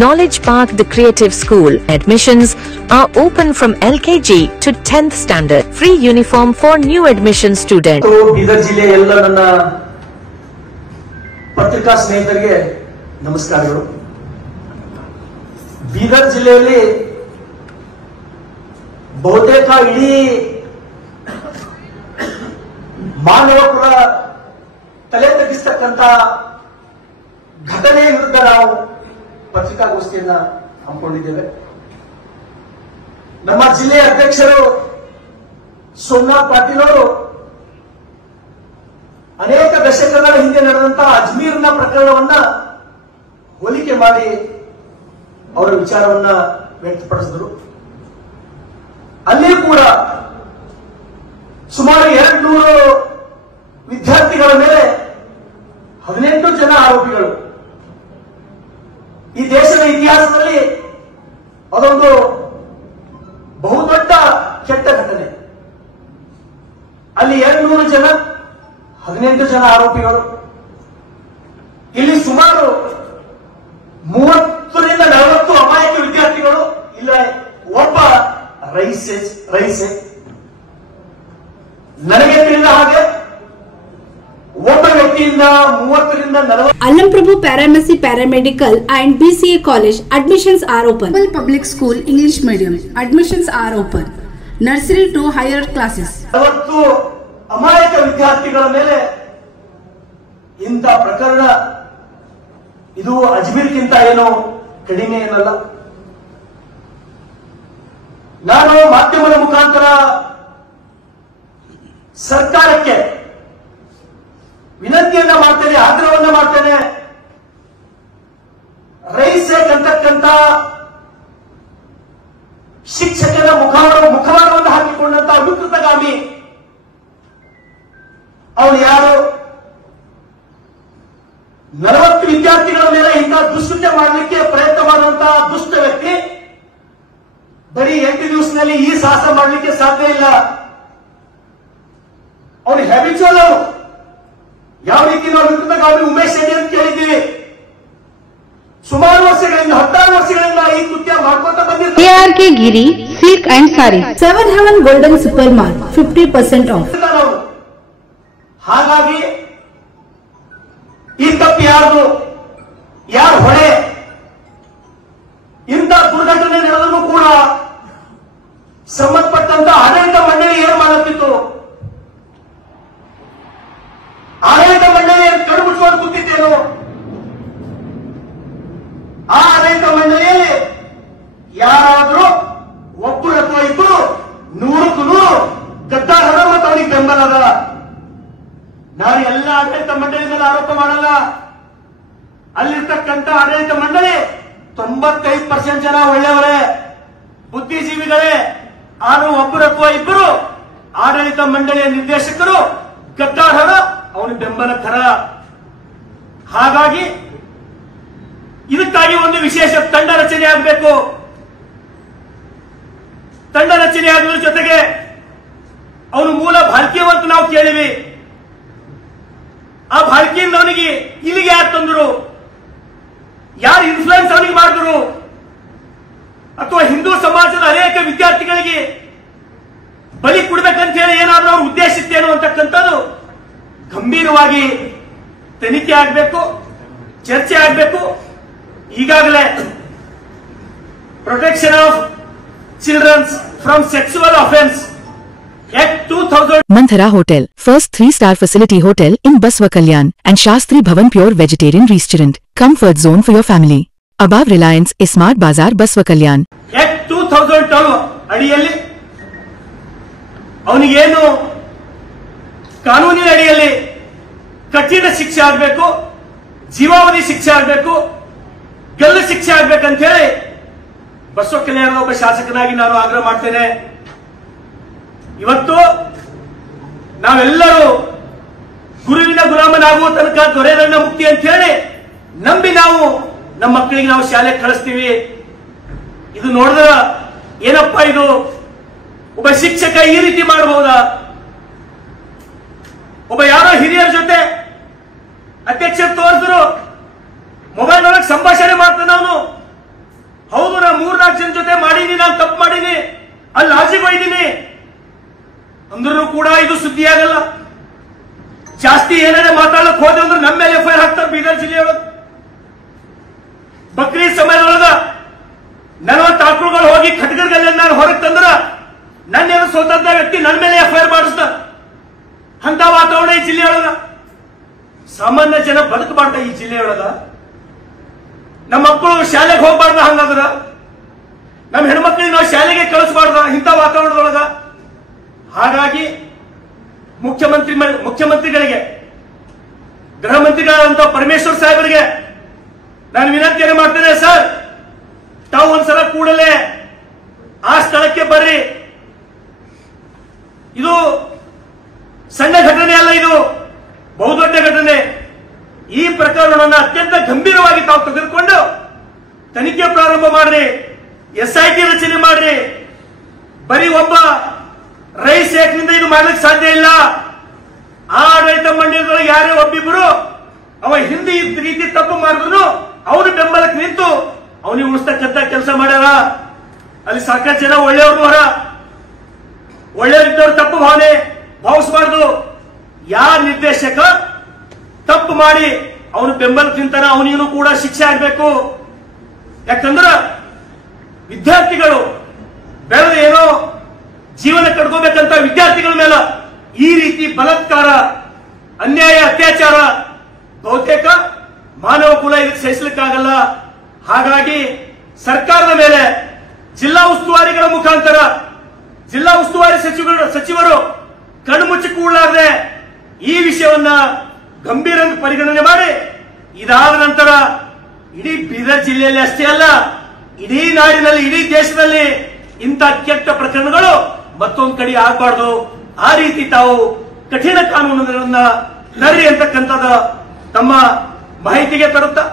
Knowledge Park, the Creative School. Admissions are open from LKG to 10th standard. Free uniform for new admission students. Bidar ಜಿಲ್ಲೆಯ ಎಲ್ಲ ನನ್ನ ಪತ್ರಿಕಾ ಸ್ನೇಹಿತರಿಗೆ ನಮಸ್ಕಾರಗಳು. ಬೀದರ್ ಜಿಲ್ಲೆಯಲ್ಲಿ ಬಹುತೇಕ ಇಡೀ ಮಾನವ ಕುಲ ತಲೆ ತಗ್ಗಿಸ್ತಕ್ಕಂಥ ಘಟನೆಯ ವಿರುದ್ಧ ನಾವು ಪತ್ರಿಕಾಗೋಷ್ಠಿಯನ್ನ ಹಮ್ಮಿಕೊಂಡಿದ್ದೇವೆ. ನಮ್ಮ ಜಿಲ್ಲೆಯ ಅಧ್ಯಕ್ಷರು ಸೋಮನಾಥ್ ಪಾಟೀಲ್ ಅವರು ಅನೇಕ ದಶಕಗಳ ಹಿಂದೆ ನಡೆದಂತಹ ಅಜ್ಮೀರ್ನ ಪ್ರಕರಣವನ್ನ ಹೋಲಿಕೆ ಮಾಡಿ ಅವರ ವಿಚಾರವನ್ನ ವ್ಯಕ್ತಪಡಿಸಿದರು. ಅಲ್ಲಿ ಕೂಡ ಸುಮಾರು 200 ವಿದ್ಯಾರ್ಥಿಗಳ ಮೇಲೆ 18 ಜನ ಆರೋಪಿಗಳು. ಈ ದೇಶದ ಇತಿಹಾಸದಲ್ಲಿ ಅದೊಂದು ಬಹುದೊಡ್ಡ ಕೆಟ್ಟ ಘಟನೆ. ಅಲ್ಲಿ 200 ಜನ 18 ಜನ ಆರೋಪಿಗಳು. ಇಲ್ಲಿ ಸುಮಾರು 30 ರಿಂದ 40 ಅಮಾಯಕ ವಿದ್ಯಾರ್ಥಿಗಳು. ಇಲ್ಲ ಒಬ್ಬ ರೈಸೆ. ನನಗೆ ತಿಳಿದ ಹಾಗೆ ಒಬ್ಬ ವ್ಯಕ್ತಿಯಿಂದ 30 ರಿಂದ 40. Alamprabhu Paramedici Paramedical and BCA College admissions are open. Public School English Medium admissions are open. Nursery to higher classes. 40 ಅಮಾಯಕ ವಿದ್ಯಾರ್ಥಿಗಳ ಮೇಲೆ ಇಂಥ ಪ್ರಕರಣ ಇದು ಅಜ್ಮೀರ್ಗಿಂತ ಏನೋ ಕಡಿಮೆ ಏನಲ್ಲ. ನಾನು ಮಾಧ್ಯಮದ ಮುಖಾಂತರ ಸರ್ಕಾರಕ್ಕೆ ವಿನಂತಿಯನ್ನ ಮಾಡ್ತೇನೆ, ಆಗ್ರಹವನ್ನ ಮಾಡ್ತೇನೆ. ರೈಸೇಕ್ ಅಂತಕ್ಕಂಥ ಶಿಕ್ಷಕನ ಮುಖವಾಡವನ್ನು ಹಾಕಿಕೊಂಡಂತ ವಿಕೃತಗಾಮಿ ಅವನು ಯಾರು? 40 ವಿದ್ಯಾರ್ಥಿಗಳ ಮೇಲೆ ಇಂತಹ ದುಷ್ಕೃತ್ಯ ಮಾಡಲಿಕ್ಕೆ ಪ್ರಯತ್ನ ಮಾಡುವಂತಹ ದುಷ್ಟ ವ್ಯಕ್ತಿ ಬರೀ 8 ದಿವಸದಲ್ಲಿ ಈ ಸಾಹಸ ಮಾಡಲಿಕ್ಕೆ ಸಾಧ್ಯ ಇಲ್ಲ. ಅವನು ಹ್ಯಾಬಿಚುವಲ್. ಯಾವ ರೀತಿ ನಾವು ವಿಕೃತಗಾಮಿ ಉಮೇಶ್ ಶೆಟ್ಟಿ ಅಂತ ಕೇಳಿದ್ದೀವಿ. ಸುಮಾರು ವರ್ಷಗಳಿಂದ 16 ವರ್ಷಗಳಿಂದ ಈ ಕೃತ್ಯ ಮಾಡ್ಕೊತ ಬಂದಿರ್ತಾರೆ. ARK Giri Silk and Sari 7 Heaven Golden Super Mart 50% off. ಹಾಗಾಗಿ ಈ ತಪ್ಪು ಯಾರು ಹೊಣೆ? ಇಂಥ ದುರ್ಘಟನೆ ನಡೆದರೂ ಕೂಡ ಸಂಬಂಧಪಟ್ಟಂತ ಆಡಳಿತ ಮಂಡಳಿ ಏನು ಮಾಡುತ್ತಿತ್ತು? ಆಡಳಿತ ಮಂಡಳಿ ಕಣ್ಣು ಮುಚ್ಚಿಕೊಂಡು ಕೂತಿದ್ದೇನು? ಆ ಆಡಳಿತ ಮಂಡಳಿಯಲ್ಲಿ ಯಾರಾದರೂ ಒಬ್ಬರು ಅಥವಾ ಇಬ್ಬರು 100ಕ್ಕೆ 100 ಗದ್ದಾರ ಮತ್ತು ಅವನಿಗೆ ಬೆಂಬಲ ಅದ. ನಾನು ಎಲ್ಲ ಆಡಳಿತ ಮಂಡಳಿ ಮೇಲೆ ಆರೋಪ ಮಾಡಲ್ಲ. ಅಲ್ಲಿರ್ತಕ್ಕಂಥ ಆಡಳಿತ ಮಂಡಳಿ 95% ಜನ ಒಳ್ಳೆಯವರೇ, ಬುದ್ಧಿಜೀವಿಗಳೇ. ಆದರೂ ಒಬ್ಬರು ಅಥವಾ ಇಬ್ಬರು ಆಡಳಿತ ಮಂಡಳಿಯ ನಿರ್ದೇಶಕರು ಗದ್ದಾರರ ಅವನ ಬೆಂಬಲಕರ. ಹಾಗಾಗಿ ಇದಕ್ಕಾಗಿ ಒಂದು ವಿಶೇಷ ತಂಡ ರಚನೆ ಆಗಬೇಕು. ತಂಡ ರಚನೆ ಆಗುವ ಜೊತೆಗೆ ಅವನು ಮೂಲ ಭಾರತೀಯವಂತ ನಾವು ಕೇಳಿವಿ. ಆ ಭಾರತೀಯಿಂದ ಅವನಿಗೆ ಇಲ್ಲಿಗೆ ಯಾರು ತಂದರು? ಯಾರು ಇನ್ಫ್ಲುಯೆನ್ಸ್ ಅವನಿಗೆ ಮಾಡಿದ್ರು? ಅಥವಾ ಹಿಂದೂ ಸಮಾಜದ ಅನೇಕ ವಿದ್ಯಾರ್ಥಿಗಳಿಗೆ ಬಲಿ ಕೊಡ್ಬೇಕಂತ ಹೇಳಿ ಏನಾದರೂ ಅವ್ರ ಉದ್ದೇಶ ಇತ್ತೇನು ಅಂತಕ್ಕಂಥದ್ದು ಗಂಭೀರವಾಗಿ ತನಿಖೆ ಆಗಬೇಕು, ಚರ್ಚೆ ಆಗಬೇಕು. ಈಗಾಗಲೇ protection of childrens from sexual offence Act 2000 Manthara Hotel, first 3-star facility hotel in Baswa Kalyan and Shastri Bhavan Pure Vegetarian Restaurant. Comfort zone for your family. Above Reliance Smart Bazaar Baswa Kalyan. Act 2012 ಅಡಿಯಲ್ಲಿ ಅವನಿಗೇನು ಕಾನೂನಿನ ಅಡಿಯಲ್ಲಿ ಕಠಿಣ ಶಿಕ್ಷೆ ಆಗಬೇಕು, ಜೀವಾವಧಿ ಶಿಕ್ಷೆ ಆಗಬೇಕು, ಗಲ್ಲು ಶಿಕ್ಷೆ ಆಗಬೇಕಂತ ಹೇಳಿ ಬಸವ ಕಲ್ಯಾಣದ ಒಬ್ಬ ಶಾಸಕನಾಗಿ ನಾನು ಆಗ್ರಹ ಮಾಡ್ತೇನೆ. ಇವತ್ತು ನಾವೆಲ್ಲರೂ ಗುರುವಿನ ಗುಲಾಮನಾಗುವ ತನಕ ದೊರೆದಂಡ ಮುಕ್ತಿ ಅಂತ ಹೇಳಿ ನಂಬಿ ನಾವು ನಮ್ಮ ಮಕ್ಕಳಿಗೆ ನಾವು ಶಾಲೆಗೆ ಕಳಿಸ್ತೀವಿ. ಇದು ನೋಡಿದ್ರ ಏನಪ್ಪಾ ಇದು ಒಬ್ಬ ಶಿಕ್ಷಕ ಈ ರೀತಿ ಮಾಡಬಹುದಾ? ಒಬ್ಬ ಯಾರೋ ಹಿರಿಯರ ಜೊತೆ ಅಧ್ಯಕ್ಷರು ತೋರಿಸಿದ್ರು ಮೊಬೈಲ್ ಒಳಗೆ ಸಂಭಾಷಣೆ ಮಾಡ್ತಾನೆ ಅವನು. ಅಲ್ಲಿ ಲಾಜಿಗೆ ಹೋಯ್ತೀನಿ ಅಂದ್ರೂ ಕೂಡ ಇದು ಸುದ್ದಿ ಆಗಲ್ಲ. ಜಾಸ್ತಿ ಏನಾದ್ರೆ ಮಾತಾಡಕ್ ಹೋದೆ ಅಂದ್ರೆ ನಮ್ಮ ಮೇಲೆ ಎಫ್ಐಆರ್ ಹಾಕ್ತಾರೆ ಬೀದರ್ ಜಿಲ್ಲೆಯೊಳಗೆ. ಬಕ್ರೀದ್ ಸಮಯದೊಳಗ 40 ಆಕಳುಗಳು ಹೋಗಿ ಖಡ್ಗರ್ಗಲ್ಲಿ ನಾನು ಹೊರಗೆ ತಂದ್ರ ನನ್ನೇನು ಸ್ವತಂತ್ರ ವ್ಯಕ್ತಿ ನನ್ನ ಮೇಲೆ ಎಫ್ಐಆರ್ ಮಾಡಿಸ್ದ. ಅಂತ ವಾತಾವರಣ ಈ ಜಿಲ್ಲೆಯೊಳಗ. ಸಾಮಾನ್ಯ ಜನ ಬದುಕಬಾರ್ದ ಈ ಜಿಲ್ಲೆಯೊಳಗ. ನಮ್ಮ ಮಕ್ಕಳು ಶಾಲೆಗೆ ಹೋಗ್ಬಾರ್ದ, ಹಂಗಾದ್ರ ನಮ್ಮ ಹೆಣ್ಮಕ್ಳಿಗೆ ನಾವು ಶಾಲೆಗೆ ಕಳಿಸಬಾರ್ದ ಇಂಥ ವಾತಾವರಣದೊಳಗ. ಹಾಗಾಗಿ ಮುಖ್ಯಮಂತ್ರಿಗಳಿಗೆ, ಗೃಹ ಮಂತ್ರಿಗಳಾದಂತ ಪರಮೇಶ್ವರ್ ಸಾಹೇಬರಿಗೆ ನಾನು ವಿನಂತಿಯನ್ನು ಮಾಡ್ತೇನೆ. ಸರ್, ತಾವು ಒಂದ್ಸಲ ಕೂಡಲೇ ಆ ಸ್ಥಳಕ್ಕೆ ಬರ್ರಿ. ಇದು ಸಣ್ಣ ಘಟನೆ ಅಲ್ಲ, ಇದು ಬಹುದೊಡ್ಡ ಘಟನೆ. ಈ ಪ್ರಕರಣವನ್ನು ಅತ್ಯಂತ ಗಂಭೀರವಾಗಿ ತಾವು ತೆಗೆದುಕೊಂಡು ತನಿಖೆ ಪ್ರಾರಂಭ ಮಾಡ್ರಿ, SIT ರಚನೆ ಮಾಡ್ರಿ. ಬರೀ ಒಬ್ಬ ರೈಸ್ ಏಕ್ನಿಂದ ಇದು ಮಾಡ್ಲಿಕ್ಕೆ ಸಾಧ್ಯ ಇಲ್ಲ. ಆ ಆಡಳಿತ ಮಂಡಳಿಯೊಳಗೆ ಯಾರೇ ಒಬ್ಬಿಬ್ರು ಅವ ಹಿಂದೆ ಈ ರೀತಿ ತಪ್ಪು ಮಾಡಿದ್ರು ಅವನು ಬೆಂಬಲಕ್ಕೆ ನಿಂತು ಅವನಿಗೆ ಉಳಿಸ್ತಕ್ಕಂತ ಕೆಲಸ ಮಾಡ್ಯಾರ. ಅಲ್ಲಿ ಸಾಕಷ್ಟು ಜನ ಒಳ್ಳೆಯವ್ರು ಹೊರ, ಒಳ್ಳೆಯವರಿದ್ದವ್ರು ತಪ್ಪು ಭಾವಿಸಬಾರ್ದು. ಯಾವ ನಿರ್ದೇಶಕ ತಪ್ಪು ಮಾಡಿ ಅವನು ಬೆಂಬಲಕ್ಕೆ ನಿಂತಾನ ಅವನಿಗೂ ಕೂಡ ಶಿಕ್ಷೆ ಆಗ್ಬೇಕು. ಯಾಕಂದ್ರ ವಿದ್ಯಾರ್ಥಿಗಳು ಬೆಳೆದು ಏನೋ ಜೀವನ ಕಟ್ಕೋಬೇಕಂತ ವಿದ್ಯಾರ್ಥಿಗಳ ಮೇಲೆ ಈ ರೀತಿ ಬಲಾತ್ಕಾರ, ಅನ್ಯಾಯ, ಅತ್ಯಾಚಾರ ಬಹುತೇಕ ಮಾನವ ಕುಲ ಇದಕ್ಕೆ ಸಹಿಸಲಿಕ್ಕಾಗಲ್ಲ. ಹಾಗಾಗಿ ಸರ್ಕಾರದ ಮೇಲೆ ಜಿಲ್ಲಾ ಉಸ್ತುವಾರಿಗಳ ಮುಖಾಂತರ ಜಿಲ್ಲಾ ಉಸ್ತುವಾರಿ ಸಚಿವರು ಕಣ್ಮುಚ್ಚಿ ಕೂಡಲಾರದೆ ಈ ವಿಷಯವನ್ನ ಗಂಭೀರ ಪರಿಗಣನೆ ಮಾಡಿ ಇದಾದ ನಂತರ ಇಡೀ ಬೀದರ್ ಜಿಲ್ಲೆಯಲ್ಲಿ ಅಷ್ಟೇ ಅಲ್ಲ, ಇಡೀ ನಾಡಿನಲ್ಲಿ, ಇಡೀ ದೇಶದಲ್ಲಿ ಇಂಥ ಕೆಟ್ಟ ಪ್ರಕರಣಗಳು ಮತ್ತೊಂದು ಕಡೆ ಆಗಬಾರ್ದು. ಆ ರೀತಿ ತಾವು ಕಠಿಣ ಕಾನೂನುಗಳನ್ನ ನರ್ರಿ ಅಂತಕ್ಕಂಥದ್ದು ತಮ್ಮ ಮಾಹಿತಿಗೆ ತರುತ್ತಾ